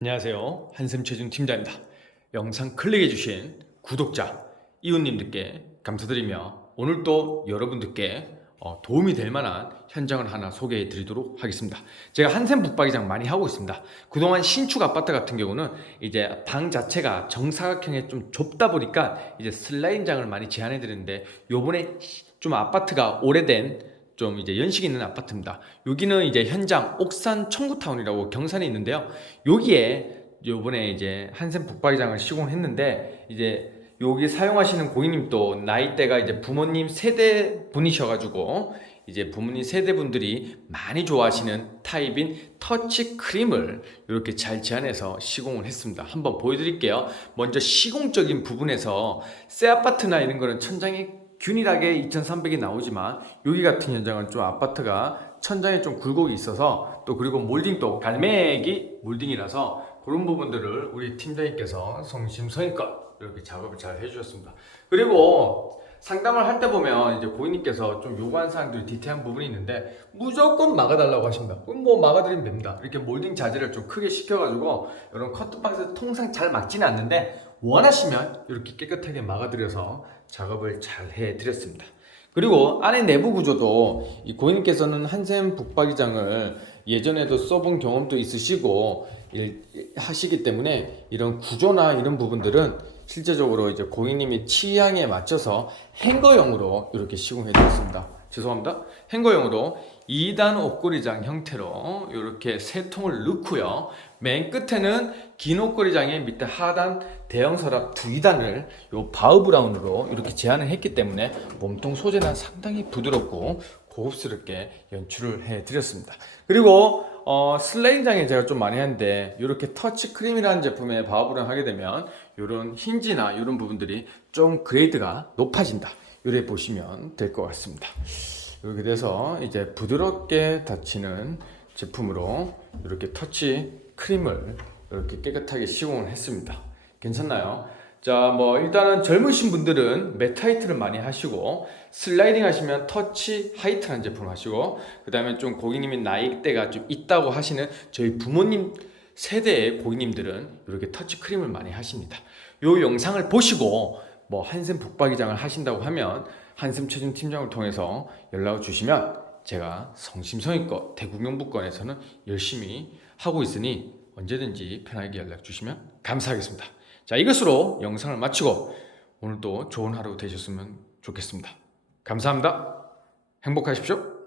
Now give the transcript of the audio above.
안녕하세요. 한샘최준 팀장입니다. 영상 클릭해주신 구독자, 이웃님들께 감사드리며 오늘 또 여러분들께 어, 도움이 될 만한 현장을 하나 소개해 드리도록 하겠습니다. 제가 한샘 북박이장 많이 하고 있습니다. 그동안 신축 아파트 같은 경우는 이제 방 자체가 정사각형에 좀 좁다 보니까 이제 슬라임장을 많이 제안해 드리는데 요번에 좀 아파트가 오래된 좀 이제 연식 있는 아파트입니다. 여기는 이제 현장 옥산 청구타운이라고 경산에 있는데요. 여기에 요번에 이제 한샘 북박이장을 시공했는데 이제 여기 사용하시는 고객님도 나이대가 이제 부모님 세대 분이셔가지고 이제 부모님 세대 분들이 많이 좋아하시는 타입인 터치 크림을 이렇게 잘 제안해서 시공을 했습니다. 한번 보여드릴게요. 먼저 시공적인 부분에서 새 아파트나 이런 거는 천장이 균일하게 2,300이 나오지만 여기 같은 현장은 좀 아파트가 천장에 좀 굴곡이 있어서 또 그리고 몰딩도 갈매기 몰딩이라서 그런 부분들을 우리 팀장님께서 성심성의껏 이렇게 작업을 잘 해주셨습니다. 그리고 상담을 할 때 보면 이제 고객님께서 좀 요구한 사항들이 디테일한 부분이 있는데 무조건 막아달라고 하십니다. 그럼 뭐 막아드리면 됩니다. 이렇게 몰딩 자재를 좀 크게 시켜가지고 이런 커트박스 통상 잘 막지는 않는데 원하시면 이렇게 깨끗하게 막아드려서 작업을 잘 해드렸습니다. 그리고 안에 내부 구조도 이 고객님께서는 한샘 북박이장을 예전에도 써본 경험도 있으시고 일- 하시기 때문에 이런 구조나 이런 부분들은 실제적으로 이제 고객님이 취향에 맞춰서 행거용으로 이렇게 시공해 드렸습니다. 죄송합니다. 행거용으로 2단 옷걸이장 형태로 이렇게 세 통을 넣고요. 맨 끝에는 긴 옷걸이장의 밑에 하단 대형 서랍 두 2단을 요 바우 브라운으로 이렇게 제안을 했기 때문에 몸통 소재는 상당히 부드럽고 고급스럽게 연출을 해 드렸습니다. 그리고 어, 슬레임장에 제가 좀 많이 하는데 이렇게 터치 크림이라는 제품에 바우브를 하게 되면 이런 힌지나 이런 부분들이 좀 그레이드가 높아진다. 이래 보시면 될 것 같습니다. 이렇게 돼서 이제 부드럽게 닫히는 제품으로 이렇게 터치 크림을 이렇게 깨끗하게 시공을 했습니다. 괜찮나요? 자, 뭐 일단은 젊으신 분들은 메타이트를 많이 하시고 슬라이딩 하시면 터치 하이트라는 제품을 하시고 그다음에 좀 고객님이 나이대가 좀 있다고 하시는 저희 부모님 세대의 고객님들은 이렇게 터치 크림을 많이 하십니다. 요 영상을 보시고 뭐 한샘 북박이장을 하신다고 하면 한샘 최준 팀장을 통해서 연락을 주시면 제가 성심성의껏 대구경북권에서는 열심히 하고 있으니 언제든지 편하게 연락 주시면 감사하겠습니다. 자 이것으로 영상을 마치고 오늘도 좋은 하루 되셨으면 좋겠습니다. 감사합니다. 행복하십시오.